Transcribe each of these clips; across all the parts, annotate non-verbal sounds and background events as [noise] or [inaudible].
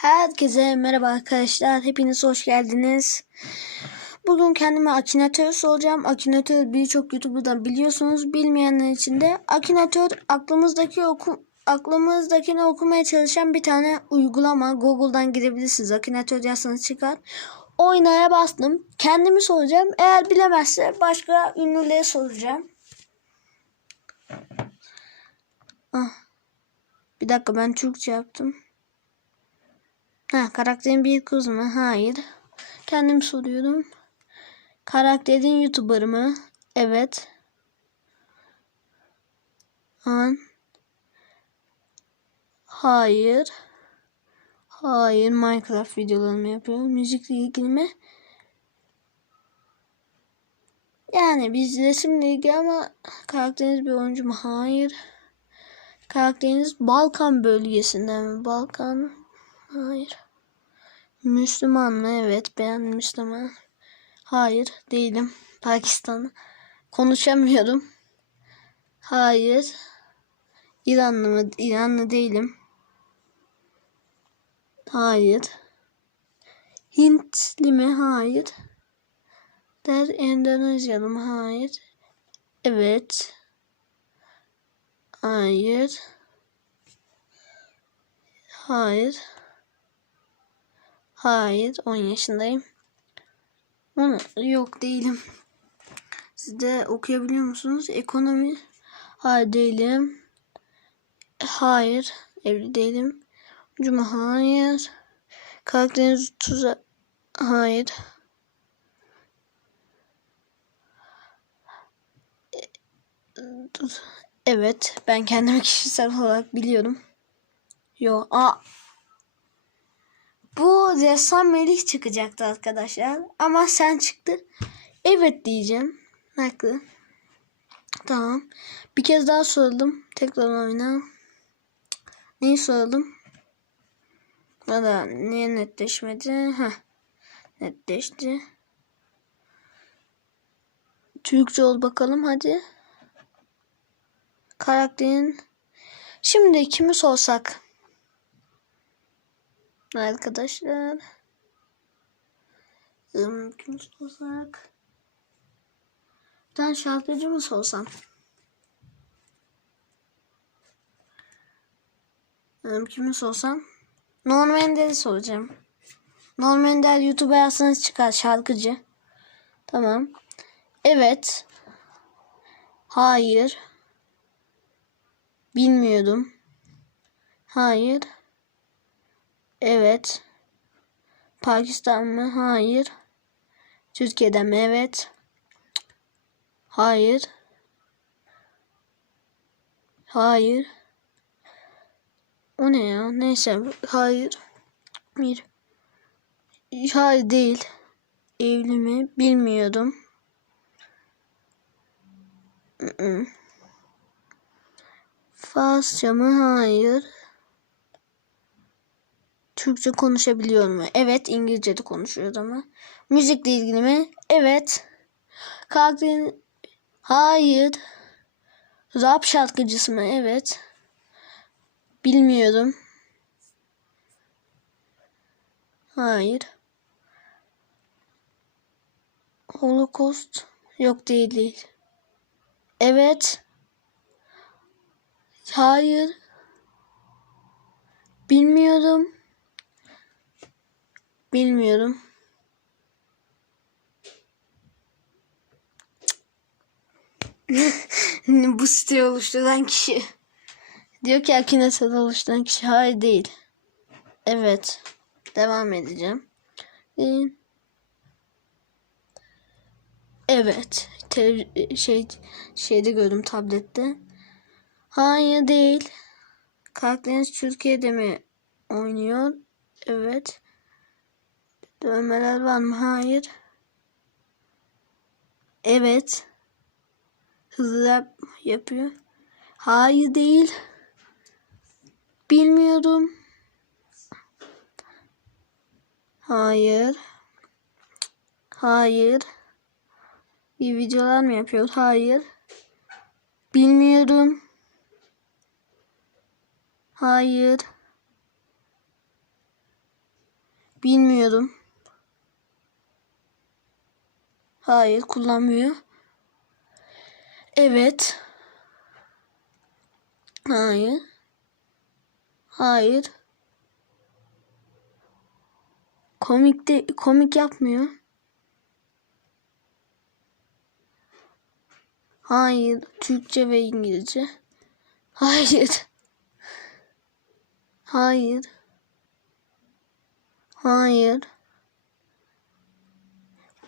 Herkese merhaba arkadaşlar. Hepiniz hoş geldiniz. Bugün kendime Akinator soracağım. Akinator birçok YouTuber'dan biliyorsunuz. Bilmeyenler için de Akinator aklımızdaki oku aklımızdakini okumaya çalışan bir tane uygulama. Google'dan girebilirsiniz. Akinator yazsanız çıkar. Oynaya bastım. Kendimi soracağım. Eğer bilemezse başka ünlülere soracağım. Ah. Bir dakika ben Türkçe yaptım. Ha, karakterin bir kız mı? Hayır. Kendim soruyorum. Karakterin YouTuber mı? Evet. An. Hayır. Hayır. Minecraft videolarımı yapıyorum. Müzikle ilgili mi? Yani biz resimle ilgili ama karakteriniz bir oyuncu mu? Hayır. Karakteriniz Balkan bölgesinden mi? Balkan. Hayır. Müslüman mı? Evet ben Müslüman. Hayır değilim. Pakistan. Konuşamıyorum. Hayır. İranlı mı? İranlı değilim. Hayır. Hintli mi? Hayır. Der Endonezyalı mı? Hayır. Evet. Hayır. Hayır. Hayır. 10 yaşındayım. Onu, yok değilim. Siz de okuyabiliyor musunuz? Ekonomi. Hayır değilim. Hayır. Evli değilim. Cuma hayır. Karakteriniz tuza hayır. Evet. Ben kendimi [laughs] kişisel olarak biliyorum. Yo. Aa. Bu ressam Melih çıkacaktı arkadaşlar. Ama sen çıktı. Evet diyeceğim. Haklı. Tamam. Bir kez daha sordum. Tekrar oyna. Neyi sordum? Valla niye netleşmedi? Heh. Netleşti. Türkçe ol bakalım hadi. Karakterin. Şimdi kimi sorsak? Arkadaşlar. Hmm, Kim sorsak? Ben şarkıcı mı sorsam? Hmm, Kimi sorsam? Norman Ender'i soracağım. Norman Ender YouTube'a yazsanız çıkar şarkıcı. Tamam. Evet. Hayır. Bilmiyordum. Hayır. Evet. Pakistan mı? Hayır. Türkiye'den mi? Evet. Hayır. Hayır. O ne ya? Neyse. Hayır. Bir. Hayır değil. Evli mi? Bilmiyordum. Farsça mı? Hayır. Türkçe konuşabiliyor mu? Evet. İngilizce de konuşuyor ama. Müzikle ilgili mi? Evet. Karakterin... Hayır. Rap şarkıcısı mı? Evet. Bilmiyorum. Hayır. Holocaust. Yok değil değil. Evet. Hayır. Bilmiyorum. Bilmiyorum. [laughs] Bu siteyi oluşturan kişi. Diyor ki Akinator'u oluşturan kişi. Hayır değil. Evet. Devam edeceğim. Ee, Evet. Telev- şey şeyde gördüm tablette. Hayır değil. Karakteriniz Türkiye'de mi oynuyor? Evet. Dövmeler var mı? Hayır. Evet. Hızlı yap yapıyor. Hayır değil. Bilmiyorum. Hayır. Hayır. Bir videolar mı yapıyor? Hayır. Bilmiyorum. Hayır. Bilmiyorum. Hayır kullanmıyor. Evet. Hayır. Hayır. Komik de komik yapmıyor. Hayır. Türkçe ve İngilizce. Hayır. Hayır. Hayır.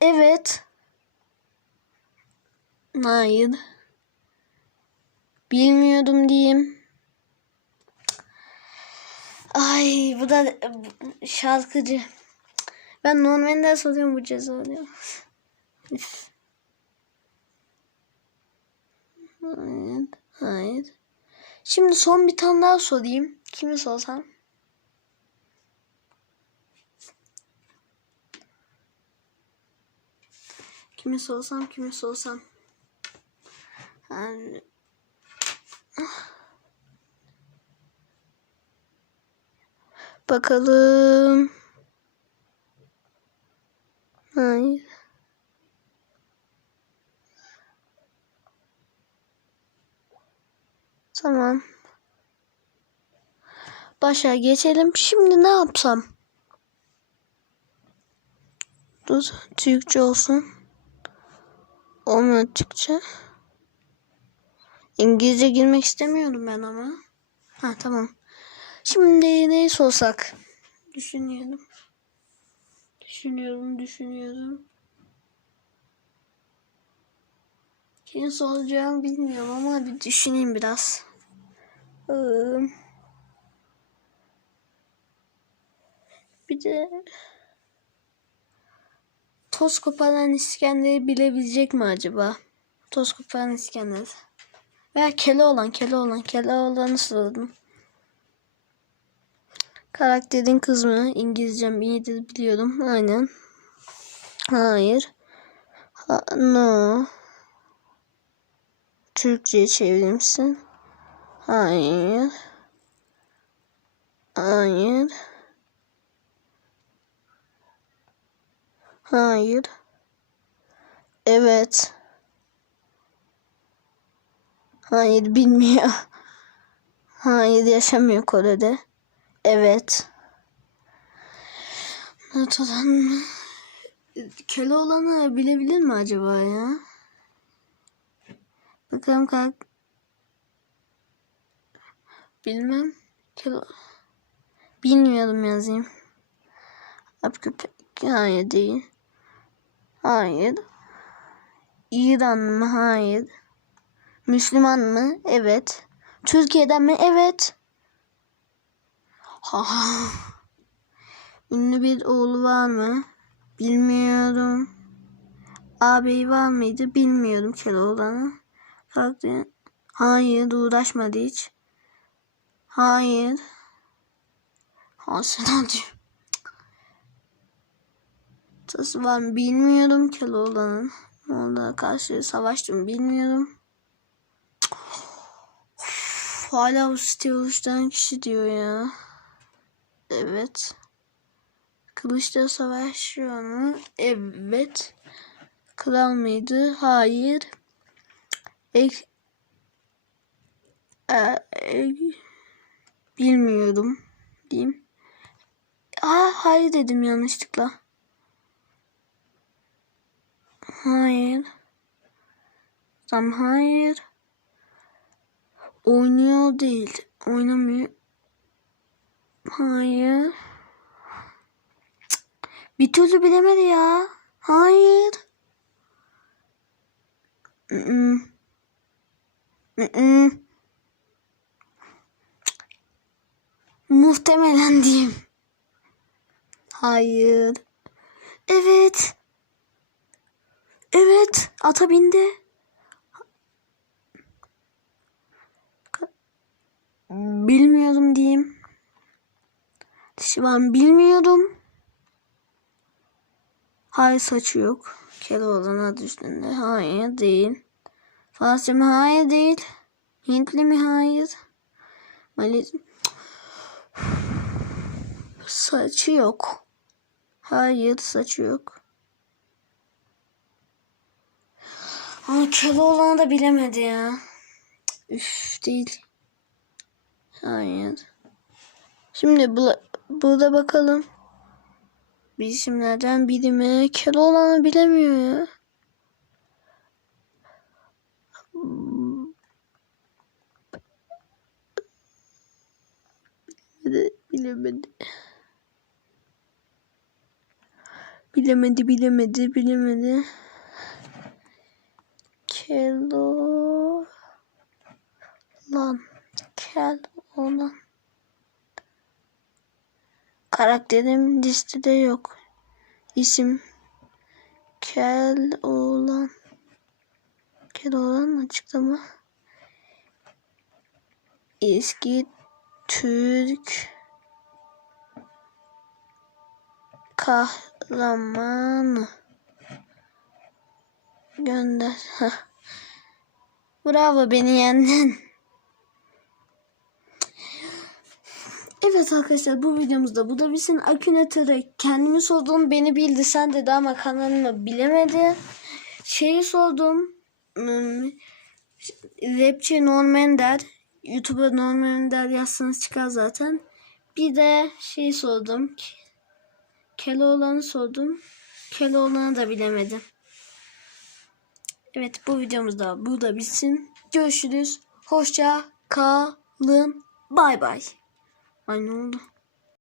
Evet. Hayır. Bilmiyordum diyeyim. Ay bu da şarkıcı. Ben normalde soruyorum bu ceza oluyor. Hayır. Hayır. Şimdi son bir tane daha sorayım. Kimi sorsam? Kimi sorsam, kimi sorsam. Yani... Bakalım. Hayır. Tamam. Başa geçelim. Şimdi ne yapsam? Dur. Türkçe olsun. Olmuyor Türkçe. İngilizce girmek istemiyorum ben ama. Ha tamam. Şimdi neyi sorsak? Düşünüyorum. Düşünüyorum, düşünüyorum. Kimi soracağımı bilmiyorum ama bir düşüneyim biraz. Ee, bir de toz koparan İskender'i bilebilecek mi acaba? Toz koparan İskender. Veya Keloğlan, Keloğlan, Keloğlan'ı sordum. Karakterin kız mı? İngilizcem iyidir biliyorum. Aynen. Hayır. Ha, no. Türkçe'ye çevirmişsin. Hayır. Hayır. Hayır. Evet. Hayır bilmiyor. Hayır yaşamıyor Kore'de. Evet. Not olan mı? Keloğlan'ı bilebilir mi acaba ya? Bakalım kalk. Bilmem. Kelo... Bilmiyorum yazayım. Abi köpek. Hayır değil. Hayır. İran mı? Hayır. Müslüman mı? Evet. Türkiye'den mi? Evet. Ha. Ünlü bir oğlu var mı? Bilmiyorum. Ağabeyi var mıydı? Bilmiyorum Keloğlan'ı. Farklı. Hayır uğraşmadı hiç. Hayır. Hasan diyor. [laughs] Tası var mı bilmiyorum Keloğlan'ın. Onlara karşı savaştım bilmiyorum. Uf, hala bu site oluşturan kişi diyor ya. Evet. Kılıçla savaşıyor mu? Evet. Kral mıydı? Hayır. Ek, e, e, bilmiyorum diyeyim. Aa hayır dedim yanlışlıkla. Hayır. Tam hayır. Oynuyor değil. Oynamıyor. Hayır. Bir türlü bilemedi ya. Hayır. Mm-mm. Mm-mm. Muhtemelen [laughs] diyeyim. Hayır. Evet. Evet. Ata bindi. Bilmiyorum diyeyim. Var mı bilmiyorum. Hayır saçı yok. Keloğlan adı üstünde. Hayır değil. Farsça mı? Hayır değil. Hintli mi? Hayır. Maliz Saçı yok. Hayır saçı yok. Ama Keloğlan'ı da bilemedi ya. Üf değil. Hayır. Şimdi bula- burada bir isimlerden biri mi? Keloğlan'ı bilemiyor ya. Bilemedi. Bilemedi. Bilemedi, bilemedi, bilemedi. Kelo lan kel olan karakterim listede yok. İsim kel olan kel olan açıklama eski Türk kahramanı gönder. [laughs] Bravo beni yendin. Evet arkadaşlar bu videomuzda bu da bizim Akinator'a kendimi sordum beni bildi sen dedi ama kanalımı bilemedi. Şeyi sordum. Hmm, Rapçi Norman Ender. YouTube'a Norman Ender yazsanız çıkar zaten. Bir de şey sordum. Keloğlan'ı sordum. Keloğlan'ı da bilemedim. Evet bu videomuz da burada bitsin. Görüşürüz. Hoşça kalın. Bay bay. Ay ne oldu?